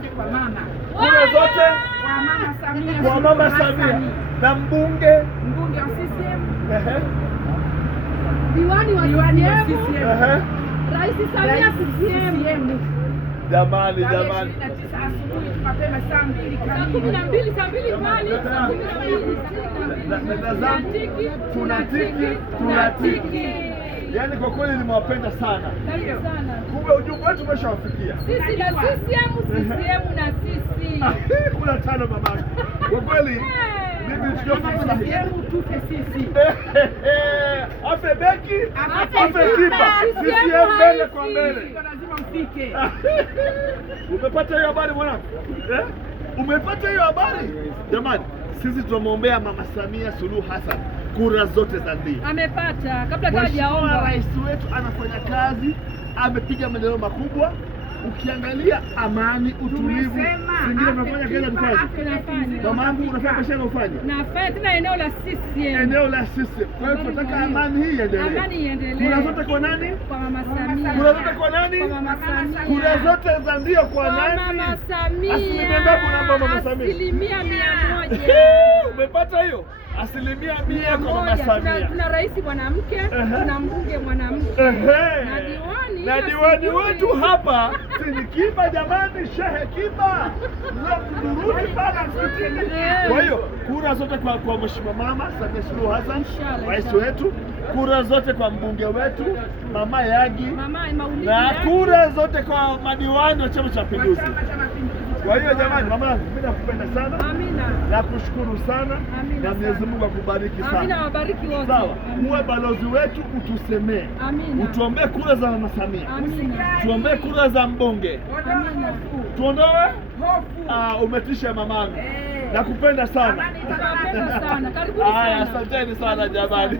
zote kwa mama. Kura zote kwa mama Samia. Kwa mama Samia. Na mbunge wa CCM. Diwani wa CCM. Rais Samia CCM. Jamani. Mapema saa 2 kamili. Saa 12 tunatiki. Yaani kwa kweli nimewapenda sana. Kumbe ujumbe wetu umeshawafikia. Sisi na CCM na sisi. Kuna tano mamangu. Kwa kweli mimi tukiona tupe sisi. Afe beki, afe kipa. CCM mbele kwa mbele. Lazima ufike. Umepata hiyo habari mwanangu? Umepata hiyo habari? Jamani, sisi tunamwombea Mama Samia Suluhu Hassan kura zote za ndio. Amepata kabla hajaomba. Rais wetu anafanya kazi, amepiga maendeleo makubwa. Ukiangalia amani, utulivu, singine unafanya kazi kufanya. Mamangu unafanya biashara ufanye. Nafanya tena eneo la CCM. Eneo la CCM. Kwa hiyo tunataka amani hii iendelee. Amani iendelee. Kura zote kwa nani? Kwa Mama Samia. Kura zote kwa nani? Kwa Mama Samia. Kura zote za ndio kwa nani? Kwa Mama Samia. Asilimia ngapi unaomba Mama Samia? 100%. Umepata hiyo? 100% kwa Mama Samia. Tuna rais mwanamke, tuna mbunge mwanamke. Na diwani wetu hapa si ni kipa jamani, shehe kipa. Nurudi sana msikitini. Kwa hiyo kura zote kwa Mheshimiwa Mama Samia Suluhu Hassan, rais wetu, kura zote kwa mbunge wetu Mama Yagi, na kura zote kwa madiwani wa Chama cha Mapinduzi. Kwa hiyo jamani, mama, mimi nakupenda sana. Amina. Nakushukuru sana. Amina. Na Mwenyezi Mungu akubariki sana. Amina, wabariki wote. Sawa. Uwe balozi wetu, utusemee. Amina. Utuombee kura za Mama Samia. Amina. Tuombee kura za mbunge. Amina. Tuondoe hofu. Umetisha mamangu. Nakupenda sana. Nakupenda sana. Karibuni sana. Asanteni sana jamani.